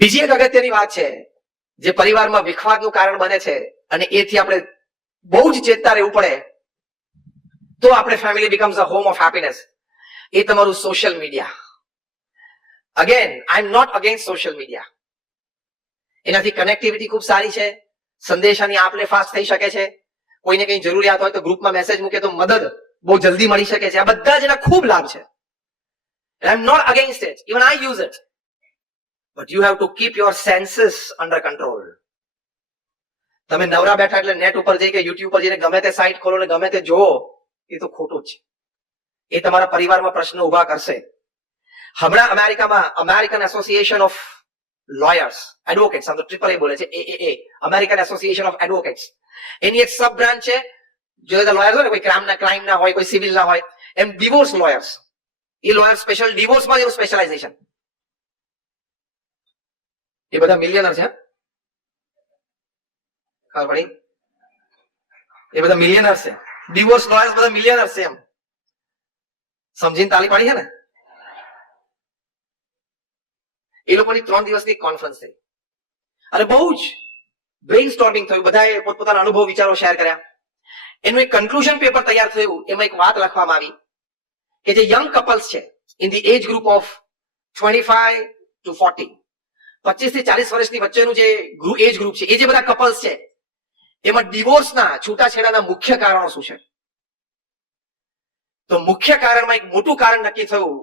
બીજી એક અગત્યની વાત છે જે પરિવારમાં વિખવાદનું કારણ બને છે અને એથી આપણે બહુ જ ચેતતા રહેવું પડે તો આપણે family becomes a home of happiness. એ તમારું social media. Again I am not against social media. એનાથી કનેક્ટિવિટી ખૂબ સારી છે, સંદેશાની આપલે ફાસ્ટ થઈ શકે છે, કોઈને કંઈ જરૂરિયાત હોય તો ગ્રુપમાં મેસેજ મૂકે તો મદદ બહુ જલ્દી મળી શકે છે. આ બધા જ એના ખૂબ લાભ છે. I am not against it, even I use it, but you have to keep your senses under control. તમે નવરા બેઠા એટલે નેટ ઉપર જઈ કે યુટ્યુબ પર જઈને ગમે તે સાઇટ ખોલો ને ગમે તે જોવો, એ તો ખોટું જ છે. એ તમારા પરિવારમાં પ્રશ્ન ઉભા કરશે. હમણાં અમેરિકામાં American association of lawyers advocates, આમ તો ટ્રિપલ એ બોલે છે, AAA, American association of advocates, એની એક સબ બ્રાન્ચ છે. જો લોયર્સ હોય ને, કોઈ ક્રાઇમ ના હોય, કોઈ સિવિલ ના હોય, એમ ડિવોર્સ લોયર્સ. એ લોયર સ્પેશિયલ ડિવોર્સમાં એનું સ્પેશિયલાઇઝેશન. એ બધા મિલિયનર છે. ખબર પડી? એ બધા મિલિયનર છે. ડિવોર્સ લોયર્સ બધા મિલિયનર છે. એમ સમજીને તાલી પાડી છે ને. એ લોકોની 3 દિવસની કોન્ફરન્સ થઈ અને બહુ જ બ્રેઇન સ્ટોર્મિંગ થયું. બધાએ પોતપોતાના અનુભવ વિચારો શેર કર્યા. એનું એક કન્ક્લુઝન પેપર તૈયાર થયું. એમાં એક વાત લખવામાં આવી કે જે યંગ કપલ્સ છે in the age group of 25 to 40, 25 થી 40 વર્ષની વચ્ચેનું જે એજ ગ્રુપ છે, એ જે બધા કપલ્સ છે, એમાં ડિવોર્સના છૂટાછેડાના મુખ્ય કારણો શું છે? તો મુખ્ય કારણમાં એક મોટું કારણ નક્કી થયું,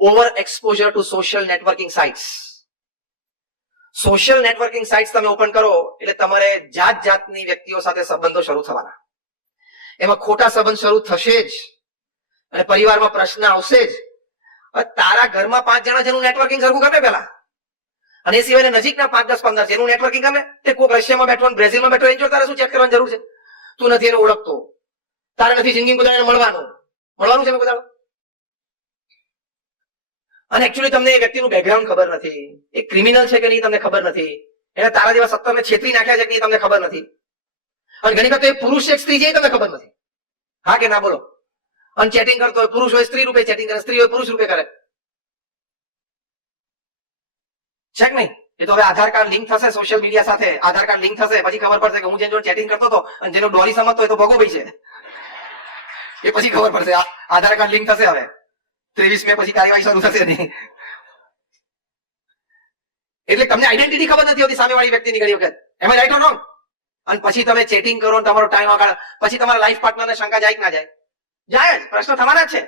over exposure to social networking sites. Social networking sites તમે ઓપન કરો એટલે તમારે જાત જાતની વ્યક્તિઓ સાથે સંબંધો શરૂ થવાના. એમાં ખોટા સંબંધ શરૂ થશે જ અને પરિવારમાં પ્રશ્ન આવશે જ. તારા ઘરમાં 5 જણા જેનું નેટવર્કિંગ સરખું ગમે પેલા, અને એ સિવાય નજીકના 5, 10, 15 જેનું નેટવર્કિંગ ગમે, તે કોઈ રશિયામાં બેઠો બ્રાઝિલમાં બેઠો, એ જો તારે શું ચેક કરવાની જરૂર છે? તું નથી એને ઓળખતો, તારે નથી જિંદગી ગુજારીને મળવાનું છે ને બધા. અને એકચ્યુઅલી તમને એ વ્યક્તિનું બેકગ્રાઉન્ડ ખબર નથી, એ ક્રિમિનલ છે કે નહીં તમને ખબર નથી, એને તારા જેવા 17 ને છેતરી નાખ્યા છે કે નહીં તમને ખબર નથી, અને ઘણી વખત એ પુરુષ છે સ્ત્રી છે તમને ખબર નથી. હા કે ના બોલો? અને ચેટિંગ કરતો હોય, પુરુષ હોય સ્ત્રી રૂપે ચેટિંગ કરે, સ્ત્રી હોય પુરુષ રૂપે કરે છે કે નહીં? એ તો હવે આધાર કાર્ડ લિંક થશે સોશિયલ મીડિયા સાથે, આધાર કાર્ડ લિંક થશે પછી ખબર પડશે કે હું જેની જોડે ચેટિંગ કરતો હતો અને જેનો ડોરી સમજતો હોય તો ભોગોભાઈ છે. એ પછી ખબર પડશે. આધાર કાર્ડ લિંક થશે હવે 23 મે પછી કાર્યવાહી શરૂ થશે નહીં. એટલે તમને આઈડેન્ટિટી ખબર નથી હોતી સામેવાળી વ્યક્તિની ઘણી વખત. એમ રાઈટ ઓર રોંગ? અને પછી તમે ચેટિંગ કરો, તમારો ટાઈમ આગાડ, પછી તમારા લાઈફ પાર્ટનરને શંકા જાય કે ના જાય? જાય જ, પ્રશ્ન થવાના જ છે.